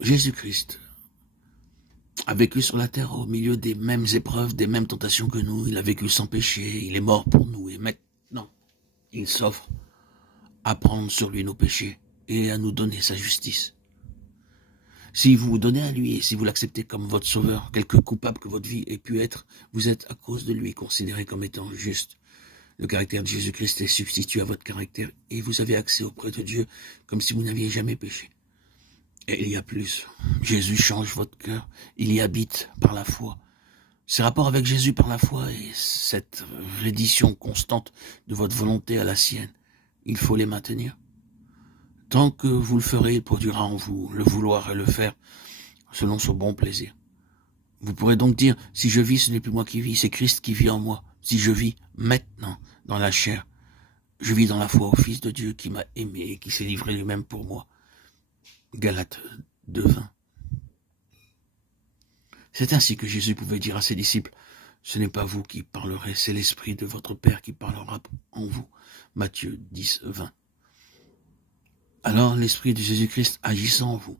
Jésus-Christ a vécu sur la terre au milieu des mêmes épreuves, des mêmes tentations que nous. Il a vécu sans péché, il est mort pour nous. Et maintenant, il s'offre à prendre sur lui nos péchés et à nous donner sa justice. Si vous vous donnez à lui et si vous l'acceptez comme votre sauveur, quelque coupable que votre vie ait pu être, vous êtes à cause de lui considéré comme étant juste. Le caractère de Jésus-Christ est substitué à votre caractère et vous avez accès auprès de Dieu comme si vous n'aviez jamais péché. Et il y a plus. Jésus change votre cœur. Il y habite par la foi. Ces rapports avec Jésus par la foi et cette reddition constante de votre volonté à la sienne, il faut les maintenir. Tant que vous le ferez, il produira en vous le vouloir et le faire selon son bon plaisir. Vous pourrez donc dire, si je vis, ce n'est plus moi qui vis, c'est Christ qui vit en moi. Si je vis maintenant dans la chair, je vis dans la foi au Fils de Dieu qui m'a aimé et qui s'est livré lui-même pour moi. Galates 2:20. C'est ainsi que Jésus pouvait dire à ses disciples, ce n'est pas vous qui parlerez, c'est l'Esprit de votre Père qui parlera en vous. Matthieu 10:20. Alors l'Esprit de Jésus-Christ agissant en vous,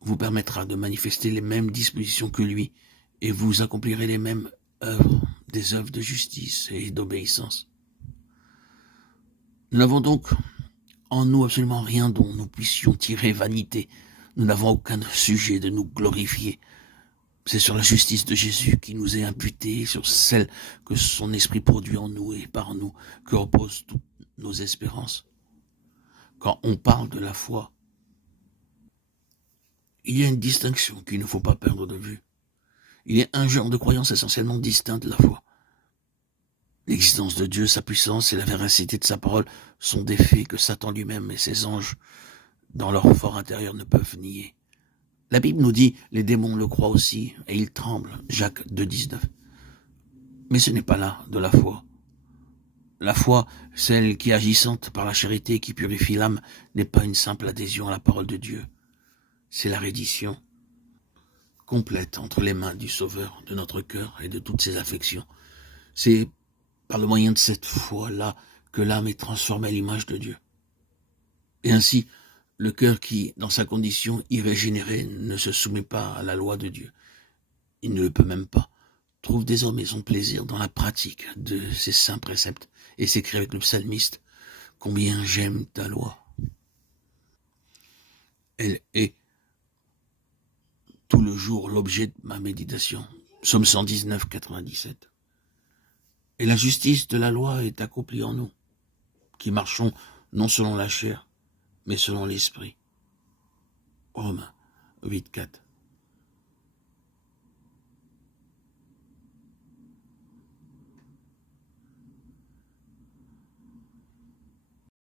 vous permettra de manifester les mêmes dispositions que lui et vous accomplirez les mêmes œuvres, des œuvres de justice et d'obéissance. Nous n'avons donc en nous absolument rien dont nous puissions tirer vanité. Nous n'avons aucun sujet de nous glorifier. C'est sur la justice de Jésus qui nous est imputée, sur celle que son esprit produit en nous et par nous, que reposent toutes nos espérances. Quand on parle de la foi, il y a une distinction qu'il ne faut pas perdre de vue. Il y a un genre de croyance essentiellement distinct de la foi. L'existence de Dieu, sa puissance et la véracité de sa parole sont des faits que Satan lui-même et ses anges, dans leur fort intérieur, ne peuvent nier. La Bible nous dit, les démons le croient aussi, et ils tremblent, Jacques 2,19. Mais ce n'est pas là de la foi. La foi, celle qui agissante par la charité et qui purifie l'âme, n'est pas une simple adhésion à la parole de Dieu. C'est la reddition complète entre les mains du Sauveur de notre cœur et de toutes ses affections. C'est par le moyen de cette foi-là que l'âme est transformée à l'image de Dieu. Et ainsi, le cœur qui, dans sa condition irrégénérée, ne se soumet pas à la loi de Dieu, il ne le peut même pas, trouve désormais son plaisir dans la pratique de ses saints préceptes et s'écrit avec le psalmiste « Combien j'aime ta loi ». Elle est tout le jour l'objet de ma méditation. Psaume 119, 97. Et la justice de la loi est accomplie en nous, qui marchons non selon la chair, mais selon l'esprit. Romains 8, 4.